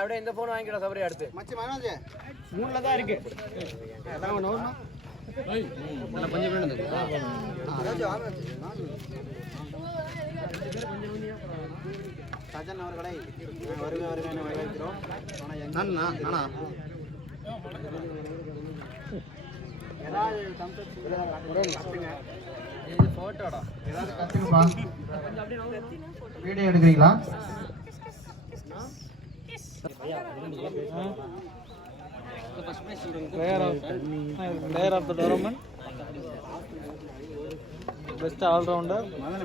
அப்படியே இந்த போன் வாங்கிடா சபரி அடுத்து மச்சி மனோஜ் மூணுல தான் இருக்கு அதான் நோமா நல்ல கொஞ்சம் வேணும் சஜன் அவர்களை வருக வரவேற்கிறோம் அண்ணா அண்ணா ஏதாவது போட்டோடா ஏதாவது கத்துப்பா வீடியோ எடுக்கிறீங்களா player of the tournament, best all rounder,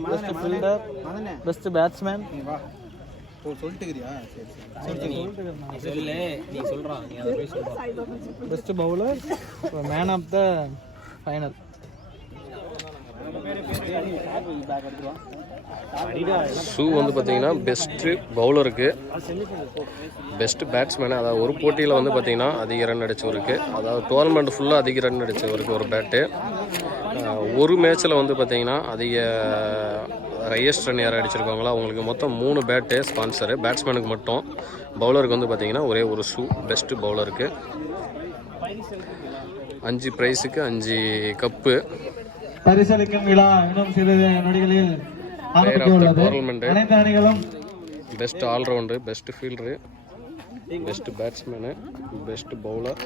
best fielder, best batsman. best bowler, man of the final. Shoe வந்து பார்த்தீங்கன்னா பெஸ்ட்டு பவுலருக்கு, பெஸ்ட்டு பேட்ஸ்மேனு, அதாவது ஒரு போட்டியில் வந்து பார்த்தீங்கன்னா அதிக ரன் அடித்தவருக்கு, அதாவது டோர்னமெண்ட் ஃபுல்லாக அதிக ரன் அடித்தவருக்கு ஒரு பேட்டு. ஒரு மேட்ச்சில் வந்து பார்த்தீங்கன்னா அதிக ஹையஸ்ட் ரன் யார் அடிச்சிருக்காங்களோ அவங்களுக்கு மொத்தம் 3 பேட்டு ஸ்பான்சரு. பேட்ஸ்மேனுக்கு மட்டும், பவுலருக்கு வந்து பார்த்தீங்கன்னா ஒரே ஒரு ஷூ பெஸ்ட்டு பவுலருக்கு. 5 ப்ரைஸுக்கு 5 கப்பு. பரிசளிக்கும் விழா இன்னும் சிறிது நொடிகளில் அனைத்து அணிகளும் best allrounder, best fielder, best batsman, best bowler,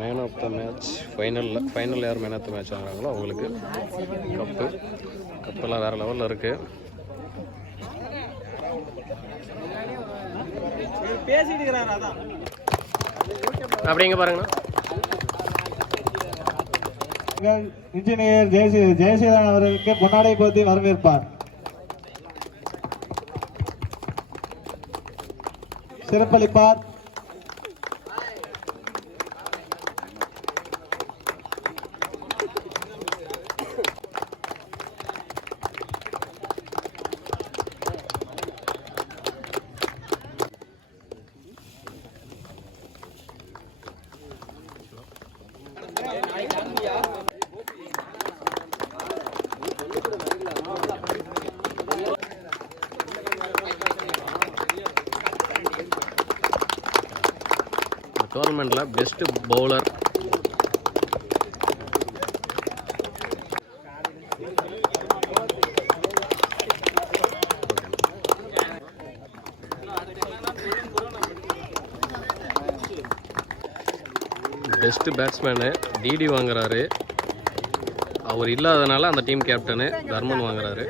man of the match, final யார் மேன் ஆஃப் த மேட்ச் ஆகிறாங்களோ அவங்களுக்கு கப்பெல்லாம் வேறு லெவலில் இருக்குது. அப்படிங்க பாருங்கண்ணா. இன்ஜினியர் ஜெயசீலன் அவர்களுக்கு பொன்னாடை போத்தி வரவேற்பார். சிறப்பளிப்பார். டோர்னமெண்ட்டில் பெஸ்ட் பவுலர் பெஸ்ட் பேட்ஸ்மேனு டிடி வாங்குறாரு. அவர் இல்லாதனால அந்த டீம் கேப்டனு தர்மன் வாங்குறாரு.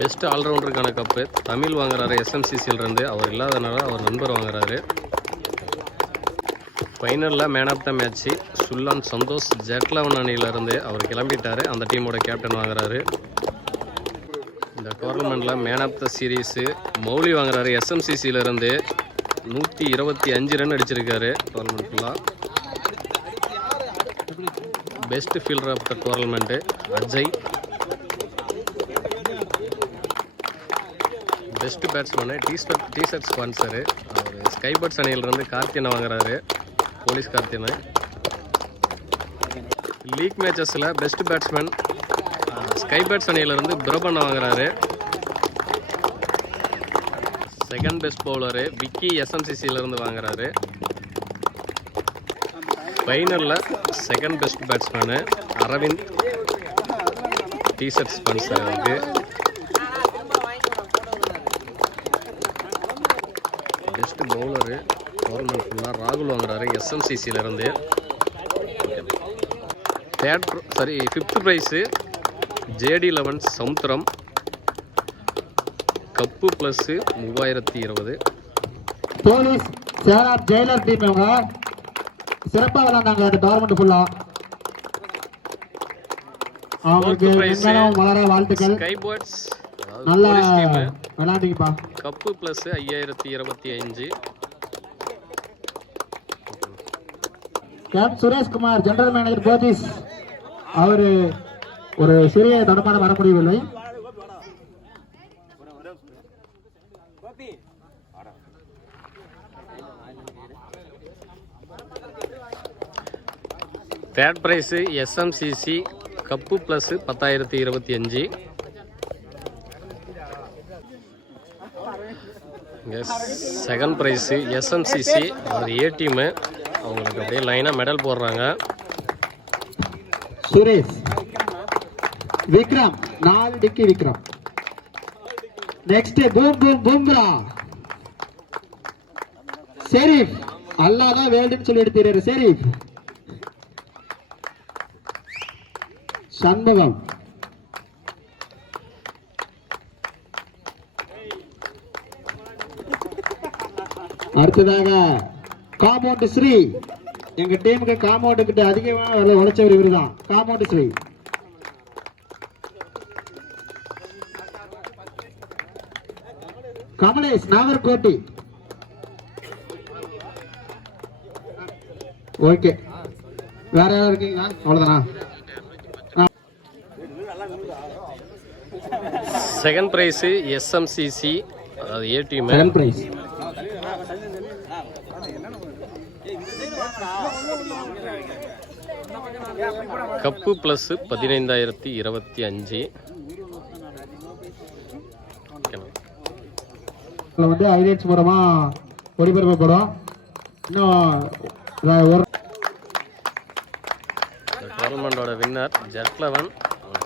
பெஸ்ட் ஆல்ரவுண்டருக்கான கப்பு தமிழ் வாங்குறாரு எஸ்எம்சிசியிலிருந்து. அவர் இல்லாதனால அவர் நண்பர் வாங்குறாரு. ஃபைனலில் மேன் ஆஃப் த மேட்ச்சு சுல்லான் சந்தோஷ் ஜெட்11 அணியிலேருந்து அவர் கிளம்பிட்டார். அந்த டீமோட கேப்டன் வாங்குறாரு. இந்த டோர்னமெண்ட்டில் man of the series Mouli வாங்குறாரு. எஸ்எம்சிசியிலேருந்து 125 ரன் அடிச்சிருக்காரு டோர்னமெண்ட் ஃபுல்லாக. Best fielder of the tournament Ajay. Best batsman t shirt sponsor அவர் ஸ்கைபர்ட்ஸ் அணியிலிருந்து கார்த்தியனை வாங்குறாரு. போலீஸ் கார்த்தியனை. லீக் மேட்சஸில் பெஸ்ட் பேட்ஸ்மேன் ஸ்கைபர்ட்ஸ் அணியிலிருந்து பிரபண்ண வாங்குறாரு. செகண்ட் பெஸ்ட் பவுலரு விக்கி எஸ்எம்சிசியிலிருந்து வாங்குறாரு. ஃபைனலில் second best batsman Aravind T shirt sponsor இருக்கு. பெஸ்ட் பவுலரு டோர்னமெண்ட் ஃபுல்லாக ராகுல் வாங்குறாரு எஸ்எம்சிசியிலேருந்து. ஃபிஃப்த் ப்ரைஸு JD11 சமுத்திரம். Cup plus 3020. போலீஸ் சேராப் ஜெயிலர் டீம் இவங்க சிறப்பாக விளையாண்டாங்க அந்த டோர்னமெண்ட் ஃபுல்லாக. அவங்களுக்கு வளர வாழ்த்துக்கள். ஸ்கைபர்ட்ஸ் நல்லா விளையாண்டிங்கப்பா. Cup plus 5025. கேப் சுரேஷ்குமார் ஜெனரல் மேனேஜர் போத்தீஸ் அவர் ஒரு சிறிய தடுமாறம் வர முடியவில்லை. Third prize SMCC cup plus 10,025. இங்கே செகண்ட் ப்ரைஸு எஸ்எம்சிசி அது ஏ டீமு. அவங்களுக்கு அப்படியே லைனாக மெடல் போடுறாங்க. சுரேஷ் விக்ரம் 4 டிக்கி Vikram. Next boom boom Bumrah Sharif. அல்லாதான் வேல்டுன்னு சொல்லி எடுத்துறாரு ஷெரீப். சண்முகம் அடுத்ததாக காம்பவுண்ட் ஸ்ரீ. எங்க டீமுக்கு காம்பவுண்ட் கிட்ட அதிகமாக உழைச்சவர் இவரு தான். காம்பவுண்ட் ஸ்ரீ. கமலேஷ் நாகர்கோட்டி. ஓகே, வேற யாராவது இருக்கீங்களா? அவ்வளவுதானா? செகண்ட் ப்ரைஸு எஸ்எம்சிசி அது A team. Second prize cup plus 15,025. வந்து ஹைலைட்ஸ் மூலமா ஒளிபரப்பப்படும். இன்னும் ஒரு டோர்னமெண்டோட வின்னர் ஜெட்11.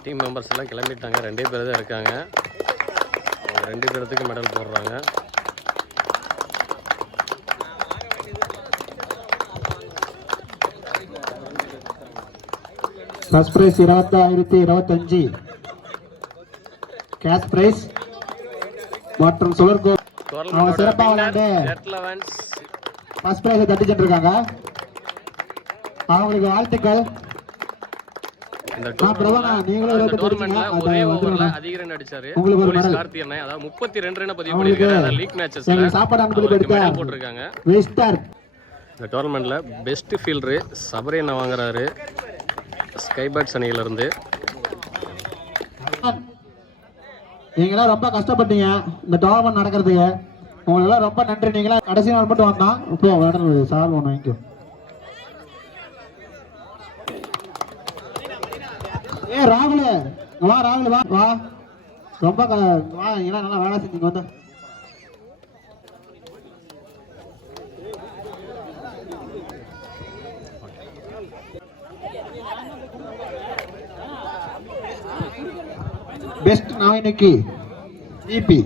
டீம் மெம்பர்ஸ் எல்லாம் கிளம்பிட்டாங்க. 2 பேர் தான் இருக்காங்க. அவங்க 2 பேர்த்துக்கு மெடல் போடுறாங்க. ஃபர்ஸ்ட் பிரைஸ் 20,025 கேஷ் பிரைஸ் மற்றும் சுழற்கோ. அவங்க சிறப்பாக விளையாண்டு ஃபர்ஸ்ட் பிரைஸ் தட்டி சென்றிருக்காங்க. அவங்களுக்கு வாழ்த்துக்கள். இந்த டோர்னமெண்ட்ல ஒரே ஓவர்ல அதிக ரன் அடிச்சாரு போலீஸ் கார்த்தியன். அதாவது 32 ரன் பதிவு பண்ணிருக்காரு லீக் மேட்சஸ்ல. மெடல் போட்டுருக்காங்க. இந்த டோர்னமெண்ட்ல பெஸ்ட் ஃபீல்டர் சபரேன வாங்குறாரு ஸ்கைபேர்ட்ஸ் அணியில இருந்து. நீங்களாம் ரொம்ப கஷ்டப்பட்டீங்க இந்த டோர்னமெண்ட் நடக்கிறதுக்கு. உங்களெல்லாம் ரொம்ப நன்றி. நீங்களா கடைசி நாள் மட்டும் வந்தான். இப்போ சார் ஒன்று வாங்கிக்கோ. ஏ ராகுல் வா, ராகுல் வா வா. ரொம்ப வா, ஏன்னா நல்லா வேலை செஞ்சீங்க வந்து. பெஸ்ட் நாயனுக்கு ஜிபி.